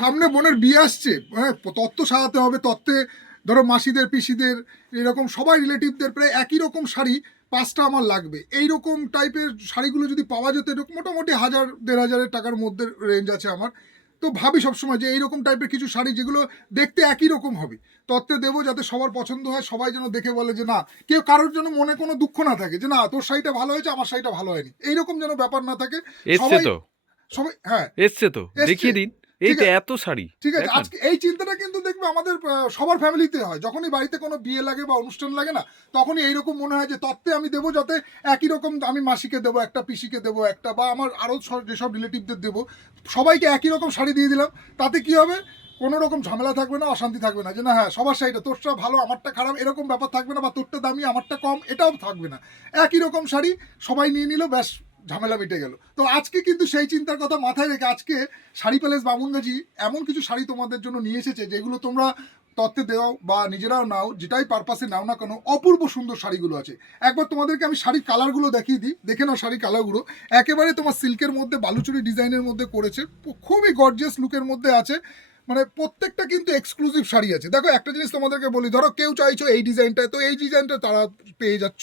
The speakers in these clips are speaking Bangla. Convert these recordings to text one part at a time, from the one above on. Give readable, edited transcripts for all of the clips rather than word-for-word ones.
সামনে বোনের বিয়ে আসছে, হ্যাঁ, তত্ত্ব সাজাতে হবে। তত্ত্বে ধরো মাসিদের, পিসিদের, এরকম সবাই রিলেটিভদের প্রায় একই রকম শাড়ি 5টা আমার লাগবে। এইরকম টাইপের শাড়িগুলো যদি পাওয়া যেত, এরকম মোটামুটি 1000-1500 টাকার মধ্যে রেঞ্জ আছে আমার। তো ভাবি সবসময় যে এইরকম টাইপের কিছু শাড়ি যেগুলো দেখতে একই রকম হবে, তত্ত্বে দেবো, যাতে সবার পছন্দ হয়, সবাই যেন দেখে বলে যে না, কেউ কারোর জন্য মনে কোনো দুঃখ না থাকে যে না তোর শাড়িটা ভালো হয়েছে, আমার শাড়িটা ভালো হয়নি, এইরকম যেন ব্যাপার না থাকে। এসছে সবাই তো, সবাই হ্যাঁ, এসছে তো, এসছে। দেখিয়ে দিন। এই ঠিক তো আছে, এত শাড়ি ঠিক আছে। দেখান। আজকে এই চিন্তাটা কিন্তু দেখবে আমাদের সবার ফ্যামিলিতে হয়। যখনই বাড়িতে কোনো বিয়ে লাগে বা অনুষ্ঠান লাগে না, তখনই এইরকম মনে হয় যে তত্ত্বে আমি দেবো, যাতে একই রকম আমি মাসিকে দেবো একটা, পিসিকে দেবো একটা, বা আমার আরও যেসব রিলেটিভদের দেবো, সবাইকে একই রকম শাড়ি দিয়ে দিলাম। তাতে কি হবে, কোনো রকম ঝামেলা থাকবে না, অশান্তি থাকবে না যে না হ্যাঁ সবার শাড়িটা, তোরটা ভালো আমারটা খারাপ, এরকম ব্যাপার থাকবে না, বা তোরটা দামি আমারটা কম, এটাও থাকবে না। একই রকম শাড়ি সবাই নিয়ে নিল, ব্যাস, ঝামেলা মিটে গেল। তো আজকে কিন্তু সেই চিন্তার কথা মাথায় রেখে আজকে শাড়ি প্যালেস বামুনগাজি এমন কিছু শাড়ি তোমাদের জন্য নিয়ে এসেছে, যেগুলো তোমরা তত্ত্বে দেওয়া বা নিজেরাও নাও, যেটাই পারপাসে নাও না কেন, অপূর্ব সুন্দর শাড়িগুলো আছে। একবার তোমাদেরকে আমি শাড়ির কালারগুলো দেখিয়ে দিই, দেখে নাও শাড়ির কালারগুলো। একেবারে তোমার সিল্কের মধ্যে বালুচুরি ডিজাইনের মধ্যে করেছে, খুবই গর্জিয়াস লুকের মধ্যে আছে। মানে প্রত্যেকটা কিন্তু এক্সক্লুসিভ শাড়ি আছে। দেখো একটা জিনিস তোমাদেরকে বলি, ধরো কেউ চাইছো এই ডিজাইনটায়, তো এই ডিজাইনটা তারা পেয়ে যাচ্ছ।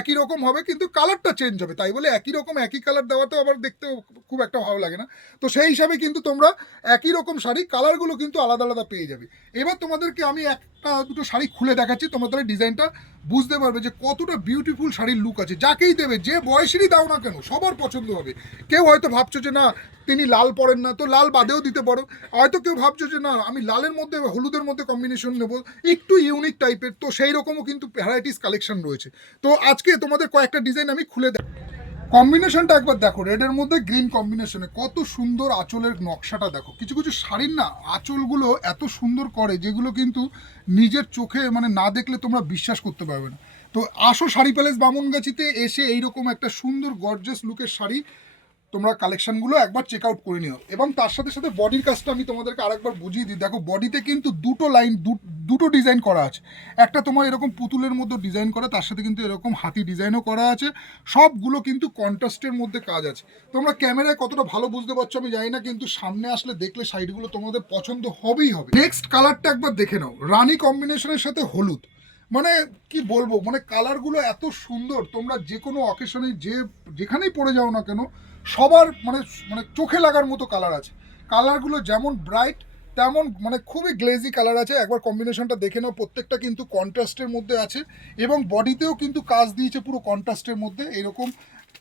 একই রকম হবে কিন্তু কালারটা চেঞ্জ হবে, তাই বলে একই রকম একই কালার দেওয়াতেও আবার দেখতেও খুব একটা ভালো লাগে না। তো সেই হিসাবে কিন্তু তোমরা একই রকম শাড়ি কালারগুলো কিন্তু আলাদা আলাদা পেয়ে যাবে। এবার তোমাদেরকে আমি একটা দুটো শাড়ি খুলে দেখাচ্ছি, তোমরা তাহলে ডিজাইনটা বুঝতে পারবে যে কতটা বিউটিফুল শাড়ির লুক আছে। যাকেই দেবে, যে বয়সেরই দাও না কেন, সবার পছন্দ হবে। কেউ হয়তো ভাবছো যে না তিনি লাল পরেন না, তো লাল বাদেও দিতে পারো। হয়তো কেউ ভাবছো যে না আমি লালের মধ্যে হলুদের মধ্যে কম্বিনেশন নেবো, একটু ইউনিক টাইপের, তো সেই রকমও কিন্তু ভ্যারাইটিস কালেকশন রয়েছে। তো আজকে তোমাদের কয়েকটা ডিজাইন আমি খুলে দেখ, কম্বিনেশনটা একবার দেখো, রেডের মধ্যে গ্রিন কম্বিনেশনে কত সুন্দর আঁচলের নকশাটা দেখো। কিছু কিছু শাড়ির না আঁচলগুলো এত সুন্দর করে, যেগুলো কিন্তু নিজের চোখে মানে না দেখলে তোমরা বিশ্বাস করতে পারবে না। তো আসো শাড়ি প্যালেস বামুনগাছিতে এসে এইরকম একটা সুন্দর গর্জাস লুকের শাড়ি তোমরা কালেকশনগুলো একবার চেক আউট করে নিও। এবং তার সাথে সাথে বডির কাজটা আমি তোমাদেরকে আরেকবার বুঝিয়ে দিই। দেখো বডিতে কিন্তু দুটো লাইন, দুটো ডিজাইন করা আছে। একটা তোমার এরকম পুতুলের মধ্যে ডিজাইন করা, তার সাথে কিন্তু এরকম হাতি ডিজাইনও করা আছে। সবগুলো কিন্তু কন্ট্রাস্টের মধ্যে কাজ আছে। তোমরা ক্যামেরায় কতটা ভালো বুঝতে পারছো আমি জানি না, কিন্তু সামনে আসলে দেখলে সাইডগুলো তোমাদের পছন্দ হবেই হবে। নেক্সট কালারটা একবার দেখে নাও, রানী কম্বিনেশনের সাথে হলুদ। মানে কি বলবো, মানে কালারগুলো এত সুন্দর, তোমরা যে কোনো অকেশনে যেখানেই পরে যাও না কেন, সবার মানে মানে চোখে লাগার মতো কালার আছে। কালারগুলো যেমন ব্রাইট, তেমন মানে খুবই গ্লেজি কালার আছে। একবার কম্বিনেশনটা দেখে নাও, প্রত্যেকটা কিন্তু কন্ট্রাস্টের মধ্যে আছে। এবং বডিতেও কিন্তু কাজ দিয়েছে পুরো কন্ট্রাস্টের মধ্যে, এরকম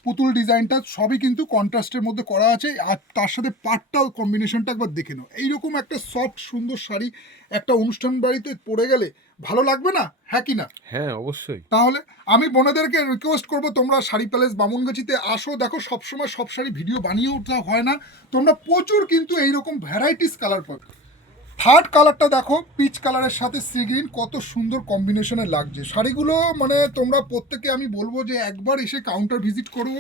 পুতুল ডিজাইনটা সবই কিন্তু কন্ট্রাস্টের মধ্যে করা আছে। আর তার সাথে পাটটাও কম্বিনেশনটা একবার দেখে নাও। এইরকম একটা সফট সুন্দর শাড়ি একটা অনুষ্ঠান বাড়িতে পরে গেলে ভালো লাগবে না, হ্যাঁ কি না? হ্যাঁ, অবশ্যই। তাহলে আমি বোনেদেরকে রিকোয়েস্ট করবো, তোমরা শাড়ি প্যালেস বামুনগাছিতে আসো। দেখো সবসময় সব শাড়ি ভিডিও বানিয়ে ওঠা হয় না, তোমরা প্রচুর কিন্তু এইরকম ভ্যারাইটিস কালার পাবে। থার্ড কালারটা দেখো, পিচ কালারের সাথে সি গ্রিন, কত সুন্দর কম্বিনেশনে লাগছে শাড়িগুলো। মানে তোমরা প্রত্যেকে আমি বলবো যে একবার এসে কাউন্টার ভিজিট করো।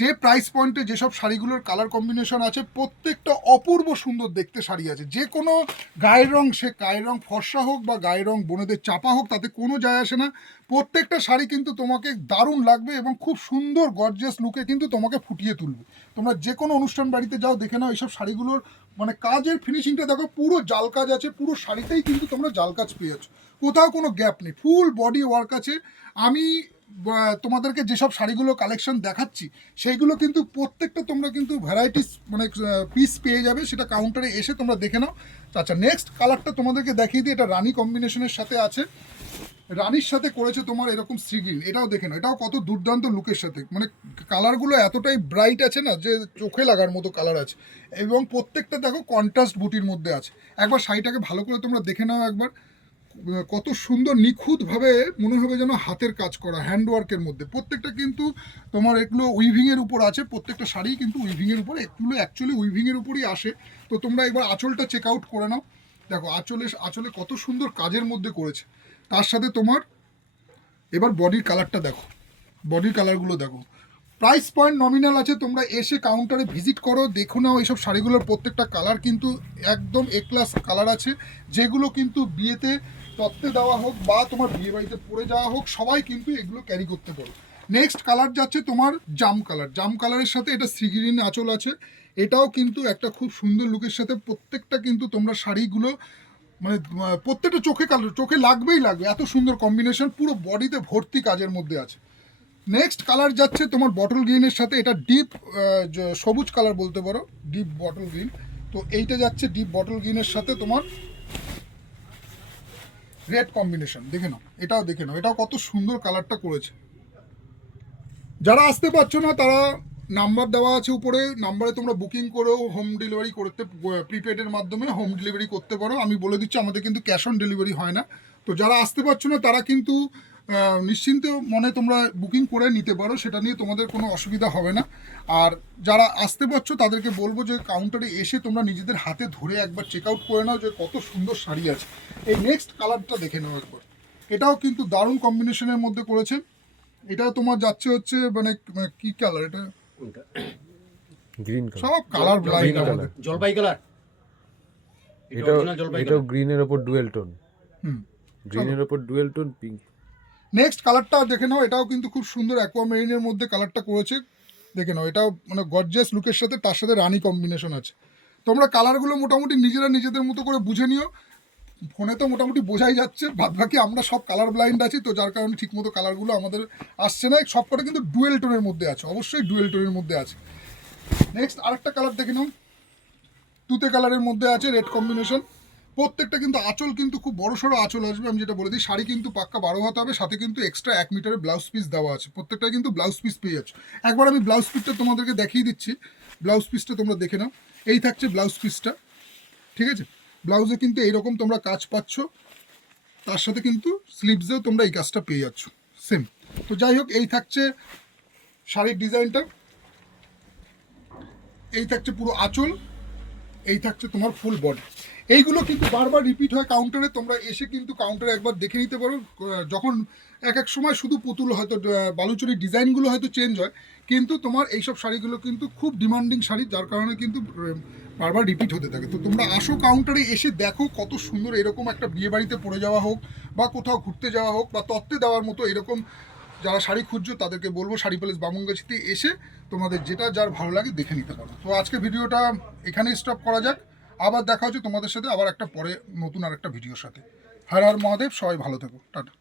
যে প্রাইস পয়েন্টে যেসব শাড়িগুলোর কালার কম্বিনেশন আছে, প্রত্যেকটা অপূর্ব সুন্দর দেখতে শাড়ি আছে। যে কোনো গায়ের রং, সে গায়ের রং ফর্সা হোক বা গায়ের রং বোনেদের চাপা হোক, তাতে কোনো যায় আসে না। প্রত্যেকটা শাড়ি কিন্তু তোমাকে দারুণ লাগবে এবং খুব সুন্দর গর্জিয়াস লুকে কিন্তু তোমাকে ফুটিয়ে তুলবে। তোমরা যে কোনো অনুষ্ঠান বাড়িতে যাও, দেখে নাও এইসব শাড়িগুলোর মানে কাজের ফিনিশিংটা দেখো, পুরো জাল কাজ আছে, পুরো শাড়িতেই কিন্তু তোমরা জাল কাজ পেয়ে যাচ্ছ, কোথাও কোনো গ্যাপ নেই, ফুল বডি ওয়ার্ক আছে। আমি তোমাদেরকে যেসব শাড়িগুলো কালেকশন দেখাচ্ছি, সেইগুলো কিন্তু প্রত্যেকটা তোমরা কিন্তু ভ্যারাইটিস মানে পিস পেয়ে যাবে, সেটা কাউন্টারে এসে তোমরা দেখে নাও। আচ্ছা, নেক্সট কালারটা তোমাদেরকে দেখিয়ে দিই, এটা রানী কম্বিনেশনের সাথে আছে। রানীর সাথে করেছে তোমার এরকম সি গ্রিন, এটাও দেখে নাও, এটাও কত দুর্দান্ত লুকের সাথে। মানে কালারগুলো এতটাই ব্রাইট আছে না, যে চোখে লাগার মতো কালার আছে। এবং প্রত্যেকটা দেখো কন্ট্রাস্ট বুটির মধ্যে আছে। একবার শাড়িটাকে ভালো করে তোমরা দেখে নাও একবার, কত সুন্দর নিখুঁতভাবে মনে হবে যেন হাতের কাজ করা, হ্যান্ডওয়ার্কের মধ্যে। প্রত্যেকটা কিন্তু তোমার এগুলো উইভিংয়ের উপর আছে, প্রত্যেকটা শাড়ি কিন্তু উইভিংয়ের উপর, এগুলো অ্যাকচুয়ালি উইভিংয়ের উপরই আসে। তো তোমরা একবার আঁচলটা চেক আউট করে নাও, দেখো আঁচলে কত সুন্দর কাজের মধ্যে করেছে। তার সাথে তোমার এবার বডির কালারটা দেখো, বডির কালারগুলো দেখো। প্রাইস পয়েন্ট নমিনাল আছে, তোমরা এসে কাউন্টারে ভিজিট করো, দেখো নাও এইসব শাড়িগুলোর প্রত্যেকটা কালার কিন্তু একদম এ ক্লাস কালার আছে, যেগুলো কিন্তু বিয়েতে তত্ত্বে দেওয়া হোক বা তোমার বিয়ে বাড়িতে পরে যাওয়া হোক, সবাই কিন্তু এগুলো ক্যারি করতে পারো। নেক্সট কালার যাচ্ছে তোমার জাম কালার। জাম কালারের সাথে এটা সি গ্রিন আঁচল আছে। এটাও কিন্তু একটা খুব সুন্দর লুকের সাথে, প্রত্যেকটা কিন্তু তোমরা শাড়িগুলো মানে প্রত্যেকটা চোখে লাগবেই লাগবে, এত সুন্দর কম্বিনেশন, পুরো বডিতে ভর্তি কাজের মধ্যে আছে। নেক্সট কালার যাচ্ছে তোমার বটল গ্রিনের সাথে, এটা ডিপ সবুজ কালার বলতে পারো, ডিপ বটল গ্রিন। তো এইটা যাচ্ছে ডিপ বটল গ্রিনের সাথে তোমার রেড কম্বিনেশন, দেখে নাও, এটাও দেখে নাও, এটাও কত সুন্দর কালারটা করেছে। যারা আসতে পারছো না তারা নাম্বার দেওয়া আছে উপরে, নাম্বারে তোমরা বুকিং করেও হোম ডেলিভারি করতে, প্রিপেডের মাধ্যমে হোম ডেলিভারি করতে পারো। আমি বলে দিচ্ছি আমাদের কিন্তু ক্যাশ অন ডেলিভারি হয় না। তো যারা আসতে পারছো না তারা কিন্তু নিশ্চিন্ত মনে তোমরা বুকিং করে নিতে পারো, সেটা নিয়ে তোমাদের কোনো অসুবিধা হবে না। আর যারা আসতে পারছো তাদেরকে বলবো যে কাউন্টারে এসে তোমরা নিজেদের হাতে ধরে একবার চেক আউট করে নাও যে কত সুন্দর শাড়ি আছে। এই নেক্সট কালারটা দেখে নাও একবার, এটাও কিন্তু দারুণ কম্বিনেশনের মধ্যে করেছে। এটা তোমার যাচ্ছে হচ্ছে মানে কি কালার, এটা গ্রিন সব কালার ব্লাইন্ড আমাদের, জলপাই কালার, এটাও গ্রিনের উপর ডুয়েল টোন, হুম। গ্রিনের উপর ডুয়েল টোন পিঙ্ক। নেক্সট কালারটা দেখে নাও, এটাও কিন্তু খুব সুন্দর অ্যাকোয়ামেরিনের মধ্যে কালারটা করেছে, দেখে নাও, এটাও মানে গর্জিয়াস লুকের সাথে তার সাথে রানি কম্বিনেশন আছে। তোমরা কালারগুলো মোটামুটি নিজেরা নিজেদের মতো করে বুঝে নিও, ফোনে তো মোটামুটি বোঝাই যাচ্ছে, বাদ বাকি আমরা সব কালার ব্লাইন্ড আছি, তো যার কারণে ঠিক মতো কালারগুলো আমাদের আসছে না। সবকটা কিন্তু ডুয়েল টোনের মধ্যে আছে, অবশ্যই ডুয়েল টোনের মধ্যে আছে। নেক্সট আরেকটা কালার দেখে নাও, তুতে কালারের মধ্যে আছে রেড কম্বিনেশন। প্রত্যেকটা কিন্তু আঁচল কিন্তু খুব বড় সড়ো আঁচল আসবে, আমি যেটা বলে দিই। শাড়ি কিন্তু পাক্কা 12 হাত হবে, সাথে কিন্তু এক্সট্রা 1 মিটারের ব্লাউজ পিস দেওয়া আছে, প্রত্যেকটা কিন্তু ব্লাউজ পিস পেয়ে যাচ্ছে। একবার আমি ব্লাউজ পিসটা তোমাদেরকে দেখিয়ে দিচ্ছি, ব্লাউজ পিসটা তোমরা দেখে নাও। এই থাকছে ব্লাউজ পিসটা, ঠিক আছে। ব্লাউজে কিন্তু এইরকম তোমরা কাজ পাচ্ছ, তার সাথে কিন্তু স্লিভসেও তোমরা এই কাজটা পেয়ে যাচ্ছ সেম। তো যাই হোক, এই থাকছে শাড়ির ডিজাইনটা, এই থাকছে পুরো আঁচল, এই থাকছে তোমার ফুল বডি। এইগুলো কিন্তু বারবার রিপিট হয় কাউন্টারে, তোমরা এসে কিন্তু কাউন্টারে একবার দেখে নিতে পারো। যখন এক এক সময় শুধু পুতুল হয়তো বালুচরির ডিজাইনগুলো হয়তো চেঞ্জ হয়, কিন্তু তোমার এইসব শাড়িগুলো কিন্তু খুব ডিমান্ডিং শাড়ি, যার কারণে কিন্তু বারবার রিপিট হতে থাকে। তো তোমরা আসো কাউন্টারে এসে দেখো কত সুন্দর, এরকম একটা বিয়ে বাড়িতে পরে যাওয়া হোক বা কোথাও ঘুরতে যাওয়া হোক বা তত্ত্বে দেওয়ার মতো এরকম যারা শাড়ি খুঁজছো তাদেরকে বলবো শাড়ি প্যালেস বামুনগাছিতে এসে তোমাদের যেটা যার ভালো লাগে দেখে নিতে পারো। তো আজকে ভিডিওটা এখানেই স্টপ করা যাক, আবার দেখা হচ্ছে তোমাদের সাথে আবার একটা পরে নতুন আর একটা ভিডিওর সাথে। হর হর মহাদেব, সবাই ভালো থেকো, টাটা।